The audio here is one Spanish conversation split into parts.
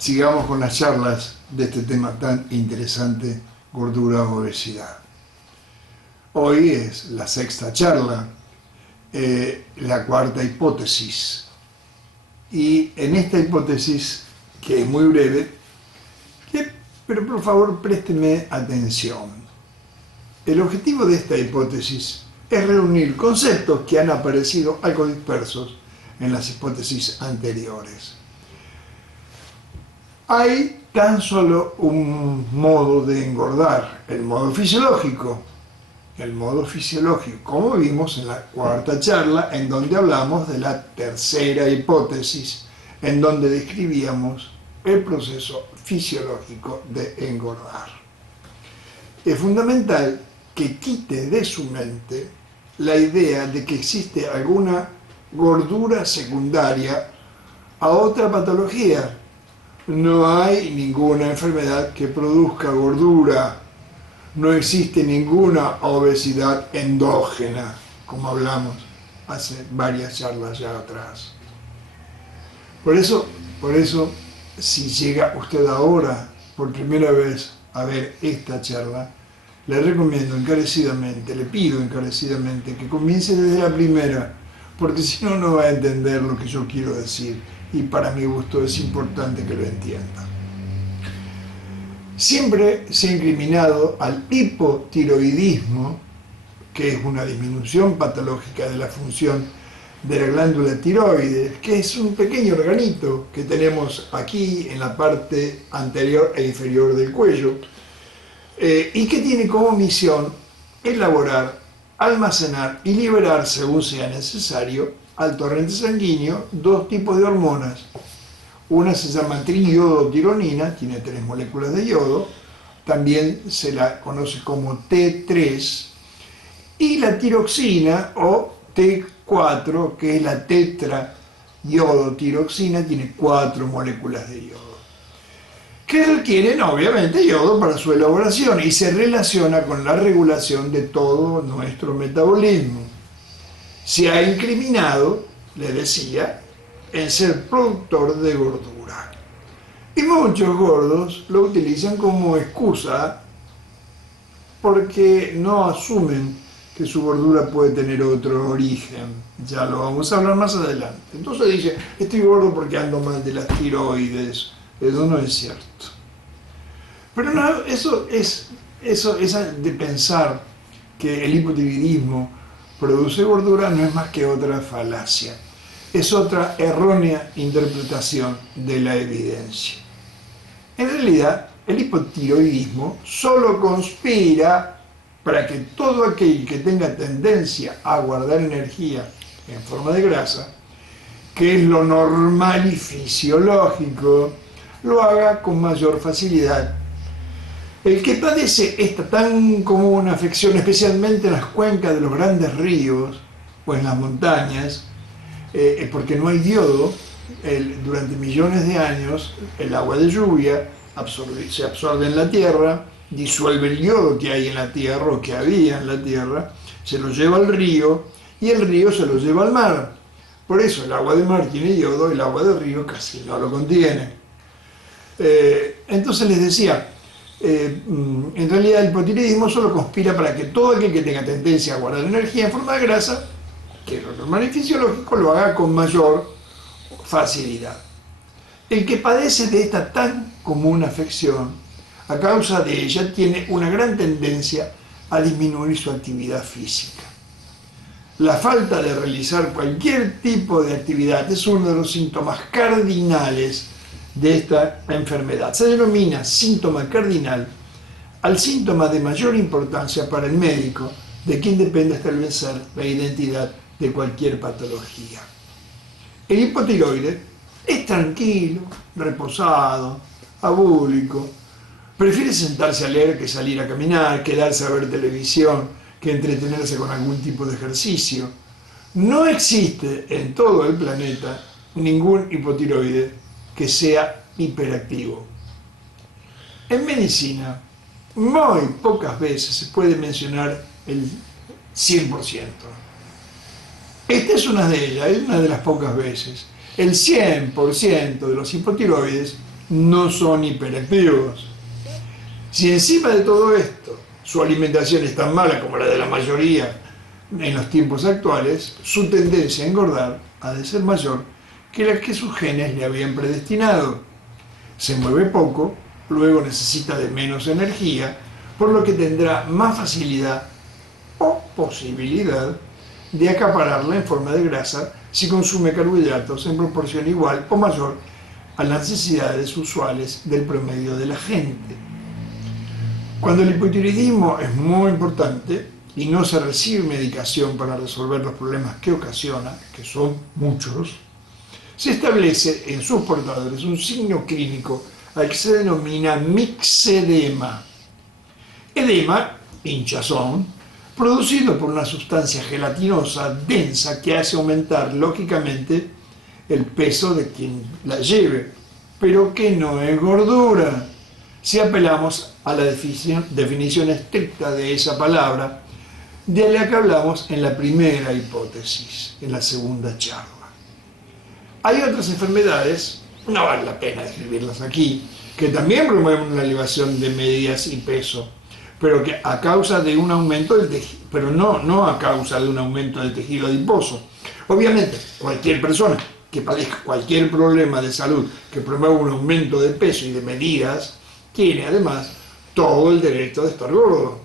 Sigamos con las charlas de este tema tan interesante, gordura o obesidad. Hoy es la sexta charla, la cuarta hipótesis. Y en esta hipótesis, que es muy breve, pero por favor présteme atención. El objetivo de esta hipótesis es reunir conceptos que han aparecido algo dispersos en las hipótesis anteriores. Hay tan solo un modo de engordar, el modo fisiológico. El modo fisiológico, como vimos en la cuarta charla, en donde hablamos de la tercera hipótesis, en donde describíamos el proceso fisiológico de engordar. Es fundamental que quite de su mente la idea de que existe alguna gordura secundaria a otra patología. No hay ninguna enfermedad que produzca gordura. No existe ninguna obesidad endógena, como hablamos hace varias charlas ya atrás. Por eso, si llega usted ahora por primera vez a ver esta charla, le recomiendo encarecidamente, le pido encarecidamente que comience desde la primera, porque si no, no va a entender lo que yo quiero decir, y para mi gusto es importante que lo entienda. Siempre se ha incriminado al hipotiroidismo, que es una disminución patológica de la función de la glándula tiroides, que es un pequeño organito que tenemos aquí en la parte anterior e inferior del cuello, y que tiene como misión elaborar, almacenar y liberar, según sea necesario, al torrente sanguíneo dos tipos de hormonas. Una se llama triiodotironina, tiene 3 moléculas de yodo, también se la conoce como T3, y la tiroxina o T4, que es la tetraiodotiroxina, tiene 4 moléculas de yodo, que requieren obviamente yodo para su elaboración y se relaciona con la regulación de todo nuestro metabolismo. Se ha incriminado, le decía, en ser productor de gordura. Y muchos gordos lo utilizan como excusa porque no asumen que su gordura puede tener otro origen. Ya lo vamos a hablar más adelante. Entonces dice, estoy gordo porque ando mal de las tiroides. Eso no es cierto. Pero no, eso de pensar que el hipotiroidismo produce gordura no es más que otra falacia. Es otra errónea interpretación de la evidencia. En realidad, el hipotiroidismo solo conspira para que todo aquel que tenga tendencia a guardar energía en forma de grasa, que es lo normal y fisiológico, lo haga con mayor facilidad. El que padece esta tan común afección, especialmente en las cuencas de los grandes ríos o en las montañas, porque no hay yodo, durante millones de años el agua de lluvia se absorbe en la tierra, disuelve el yodo que hay en la tierra o que había en la tierra, se lo lleva al río y el río se lo lleva al mar. Por eso el agua de mar tiene yodo y el agua del río casi no lo contiene. Entonces les decía, en realidad el hipotiroidismo solo conspira para que todo aquel que tenga tendencia a guardar energía en forma de grasa, que es lo normal y fisiológico, lo haga con mayor facilidad. El que padece de esta tan común afección, a causa de ella, tiene una gran tendencia a disminuir su actividad física. La falta de realizar cualquier tipo de actividad es uno de los síntomas cardinales de esta enfermedad. Se denomina síntoma cardinal al síntoma de mayor importancia para el médico, de quien depende establecer la identidad de cualquier patología. El hipotiroide es tranquilo, reposado, abúlico, prefiere sentarse a leer que salir a caminar, quedarse a ver televisión, que entretenerse con algún tipo de ejercicio. No existe en todo el planeta ningún hipotiroide que sea hiperactivo. En medicina, muy pocas veces se puede mencionar el 100%. Esta es una de ellas, es una de las pocas veces. El 100% de los hipotiroides no son hiperactivos. Si encima de todo esto su alimentación es tan mala como la de la mayoría en los tiempos actuales, su tendencia a engordar ha de ser mayor que la que sus genes le habían predestinado. Se mueve poco, luego necesita de menos energía, por lo que tendrá más facilidad o posibilidad de acapararla en forma de grasa si consume carbohidratos en proporción igual o mayor a las necesidades usuales del promedio de la gente. Cuando el hipotiroidismo es muy importante y no se recibe medicación para resolver los problemas que ocasiona, que son muchos, se establece en sus portadores un signo clínico al que se denomina mixedema. Edema, hinchazón, producido por una sustancia gelatinosa densa que hace aumentar lógicamente el peso de quien la lleve, pero que no es gordura. Si apelamos a la definición estricta de esa palabra, de la que hablamos en la primera hipótesis, en la segunda charla. Hay otras enfermedades, no vale la pena describirlas aquí, que también promueven una elevación de medidas y peso, pero que a causa de un aumento del tejido, pero no a causa de un aumento del tejido adiposo. Obviamente, cualquier persona que padezca cualquier problema de salud que promueva un aumento de peso y de medidas, tiene además todo el derecho de estar gordo.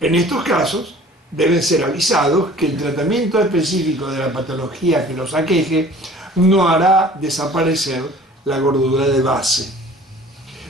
En estos casos, deben ser avisados que el tratamiento específico de la patología que los aqueje no hará desaparecer la gordura de base.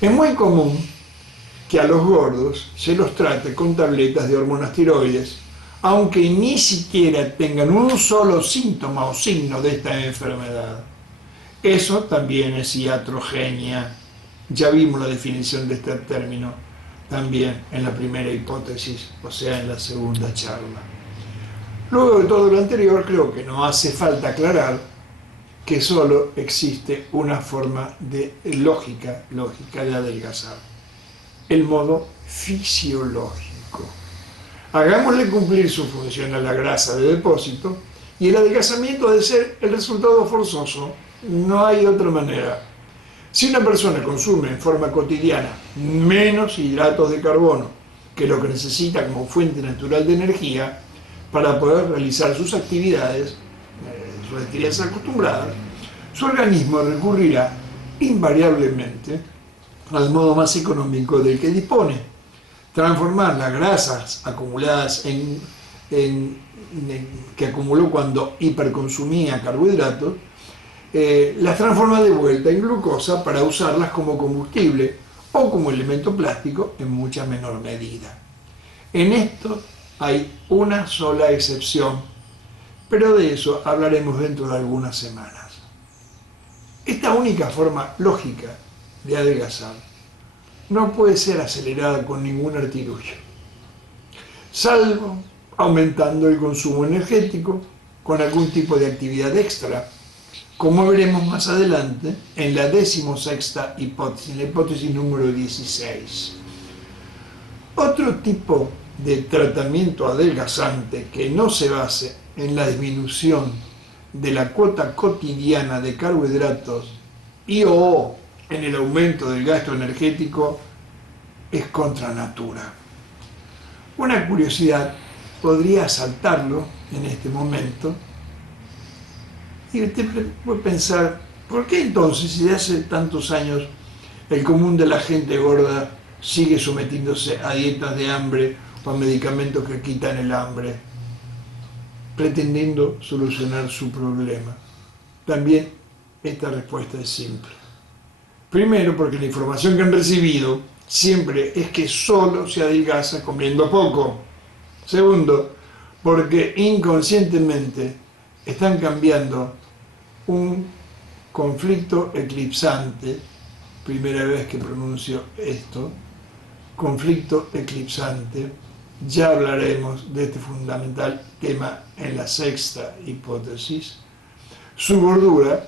Es muy común que a los gordos se los trate con tabletas de hormonas tiroides, aunque ni siquiera tengan un solo síntoma o signo de esta enfermedad. Eso también es iatrogenia. Ya vimos la definición de este término también en la primera hipótesis, o sea, en la segunda charla. Luego de todo lo anterior, creo que no hace falta aclarar que solo existe una forma lógica de adelgazar: el modo fisiológico. Hagámosle cumplir su función a la grasa de depósito y el adelgazamiento ha de ser el resultado forzoso. No hay otra manera. Si una persona consume en forma cotidiana menos hidratos de carbono que lo que necesita como fuente natural de energía para poder realizar sus actividades acostumbradas, su organismo recurrirá invariablemente al modo más económico del que dispone: transformar las grasas acumuladas que acumuló cuando hiperconsumía carbohidratos, las transforma de vuelta en glucosa para usarlas como combustible o como elemento plástico en mucha menor medida. En esto hay una sola excepción, pero de eso hablaremos dentro de algunas semanas. Esta única forma lógica de adelgazar no puede ser acelerada con ningún artilugio, salvo aumentando el consumo energético con algún tipo de actividad extra, como veremos más adelante en la 16ª hipótesis, en la hipótesis número 16. Otro tipo de tratamiento adelgazante que no se base en la disminución de la cuota cotidiana de carbohidratos y o en el aumento del gasto energético es contra natura. Una curiosidad podría asaltarlo en este momento y usted puede pensar: ¿por qué entonces, si de hace tantos años el común de la gente gorda sigue sometiéndose a dietas de hambre o a medicamentos que quitan el hambre, pretendiendo solucionar su problema? También esta respuesta es simple. Primero, porque la información que han recibido siempre es que solo se adelgaza comiendo poco. Segundo, porque inconscientemente están cambiando un conflicto eclipsante, primera vez que pronuncio esto, conflicto eclipsante. Ya hablaremos de este fundamental tema en la 6ª hipótesis. Su gordura,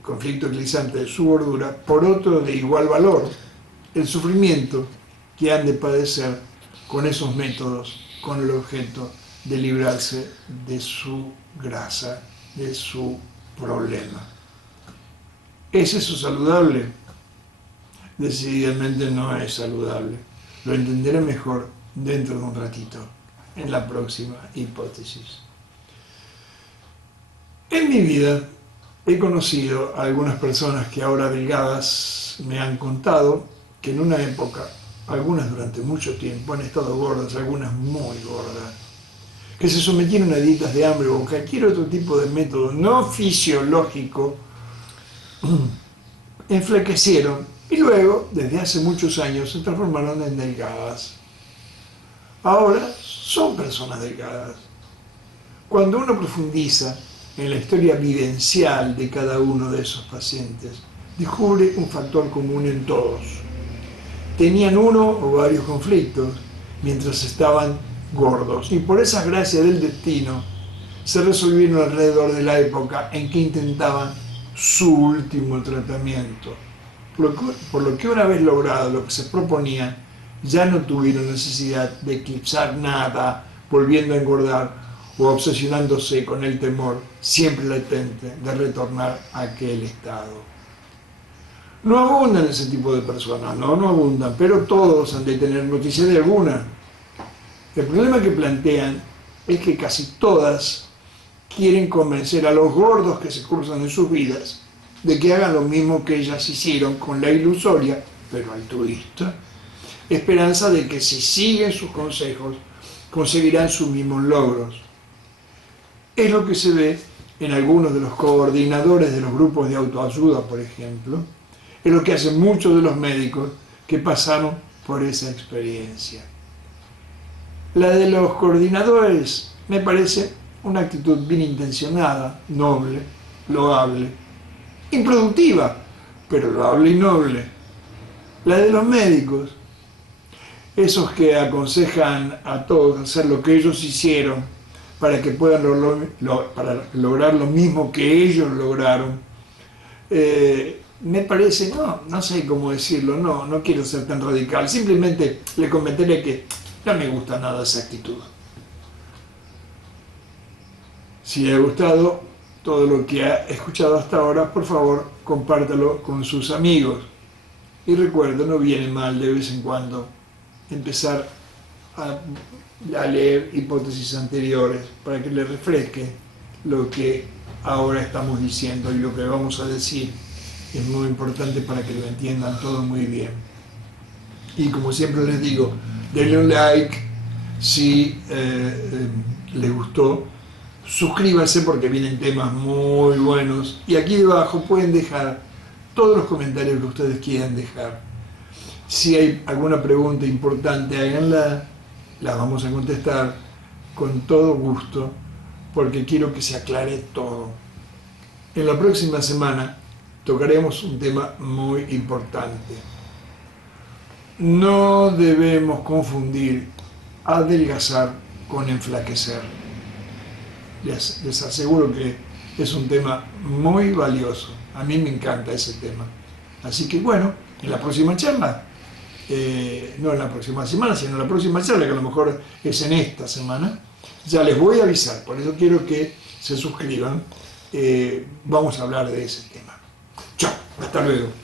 conflicto eclipsante de su gordura, por otro de igual valor, el sufrimiento que han de padecer con esos métodos, con el objeto de librarse de su grasa, de su problema. ¿Es eso saludable? Decididamente no es saludable. Lo entenderé mejor dentro de un ratito, en la próxima hipótesis. En mi vida he conocido a algunas personas que ahora delgadas me han contado que en una época, algunas durante mucho tiempo, han estado gordas, algunas muy gordas, que se sometieron a dietas de hambre o cualquier otro tipo de método no fisiológico, enflaquecieron y luego, desde hace muchos años, se transformaron en delgadas. Ahora son personas delgadas. Cuando uno profundiza en la historia vivencial de cada uno de esos pacientes, descubre un factor común en todos. Tenían uno o varios conflictos mientras estaban gordos y por esa gracia del destino se resolvieron alrededor de la época en que intentaban su último tratamiento. Por lo que una vez logrado lo que se proponían, ya no tuvieron necesidad de eclipsar nada, volviendo a engordar o obsesionándose con el temor siempre latente de retornar a aquel estado. No abundan ese tipo de personas, no abundan, pero todos han de tener noticia de alguna. El problema que plantean es que casi todas quieren convencer a los gordos que se cruzan en sus vidas de que hagan lo mismo que ellas hicieron con la ilusoria, pero altruista, esperanza de que si siguen sus consejos conseguirán sus mismos logros. Es lo que se ve en algunos de los coordinadores de los grupos de autoayuda, por ejemplo, es lo que hacen muchos de los médicos que pasaron por esa experiencia. La de los coordinadores me parece una actitud bien intencionada, noble, loable, improductiva, pero loable y noble. La de los médicos, esos que aconsejan a todos hacer lo que ellos hicieron para que puedan para lograr lo mismo que ellos lograron, me parece, no sé cómo decirlo, no quiero ser tan radical, simplemente le comentaré que no me gusta nada esa actitud. Si le ha gustado todo lo que ha escuchado hasta ahora, por favor, compártalo con sus amigos. Y recuerda, no viene mal de vez en cuando empezar a leer hipótesis anteriores para que le refresque lo que ahora estamos diciendo y lo que vamos a decir. Es muy importante para que lo entiendan todo muy bien. Y como siempre les digo, denle un like si les gustó. Suscríbanse porque vienen temas muy buenos. Y aquí debajo pueden dejar todos los comentarios que ustedes quieran dejar. Si hay alguna pregunta importante, háganla. La vamos a contestar con todo gusto porque quiero que se aclare todo. En la próxima semana tocaremos un tema muy importante. No debemos confundir adelgazar con enflaquecer. Les aseguro que es un tema muy valioso. A mí me encanta ese tema. Así que bueno, en la próxima charla, no en la próxima semana, sino en la próxima charla, que a lo mejor es en esta semana, ya les voy a avisar. Por eso quiero que se suscriban. Vamos a hablar de ese tema. Chao, hasta luego.